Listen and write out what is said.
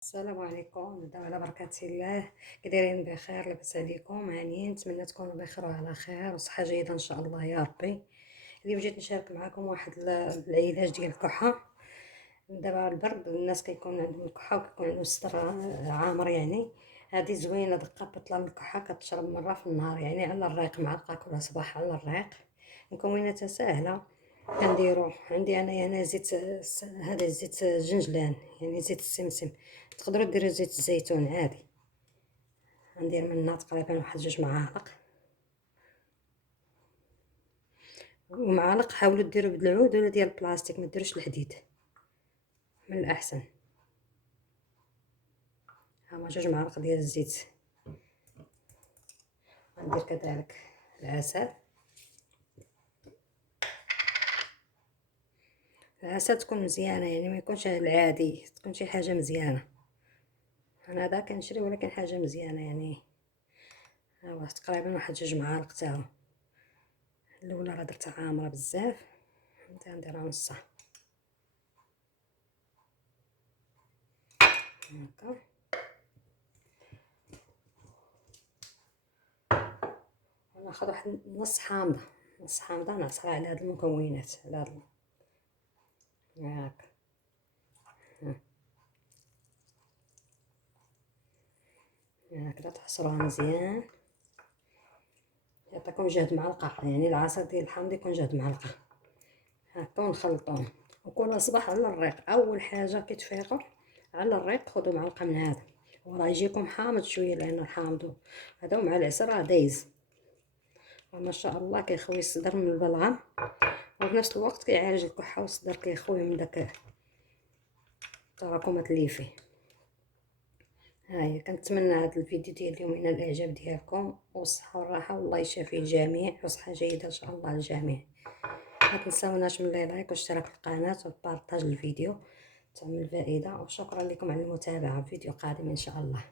السلام عليكم، نبداو على بركة الله. كي دايرين؟ بخير؟ لاباس عليكم؟ هانيين؟ نتمنى تكونوا بخير وعلى خير وصحة جيدة ان شاء الله يا ربي. اليوم جيت نشارك معكم واحد العلاج ديال الكحة. دابا البرد الناس كيكون عندهم الكحة وكيكون عندهم الصدر عامر يعني. هذه زوينة، دقة بطلة للكحة، كتشرب مرة في النهار يعني على الريق، معلقة كل صباح على الريق. مكوناتها ساهلة. كنديرو عندي انايا هنا زيت هذا زيت الجنجلان يعني زيت السمسم. تقدروا ديروا زيت الزيتون عادي. غندير منها تقريبا واحد 2 معالق. ومعالق حاولوا ديروا بالعود ولا ديال البلاستيك، ما ديروش الحديد من الاحسن. هما 2 معالق ديال الزيت. غندير كذلك العسل. العسل تكون مزيانه يعني ما يكونش العادي، تكون شي حاجه مزيانه. انا هذا كنشري ولكن حاجه مزيانه يعني. ها هو تقريبا واحد 2 معالق تاعو. الاولى راه درتها عامره بزاف، نتا نديرها نصها هكا. وناخذ واحد نص حامضه نعصرها على هاد المكونات، على هاد هاك. هكذا تحصروها مزيان، يعطيكم 1 معلقة يعني العصير ديال الحامض يكون 1 معلقة هكا. ونخلطوهم وكل صباح على الريق. اول حاجه كي تفيقوا على الريق خذوا معلقه من هذا، وراه يجيكم حامض شويه لان الحامض هذا مع العسل راه دايز. وما شاء الله كيخوي الصدر من البلغم، وفي نفس الوقت كيعالج الكحه والصدر، كيخوي من داك التراكمات اللي فيه. هاهي كنتمنى هذا الفيديو ديال اليوم ينال الاعجاب ديالكم والصحه والراحه، والله يشافي الجميع وصحه جيده ان شاء الله للجميع. ما تنساوناش من لايك واشتراك في القناه وبارطاج الفيديو، تعمل فائده. وشكرا لكم على المتابعه، فيديو قادم ان شاء الله.